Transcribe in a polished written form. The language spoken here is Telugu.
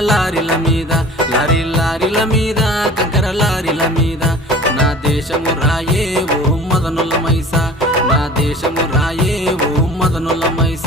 లారీల మీద లారీల మీద కంకర లారీల మీద నా దేశము రాయే ఓ మదనుల మైసా నా దేశము రాయే ఓ మదనుల మైసా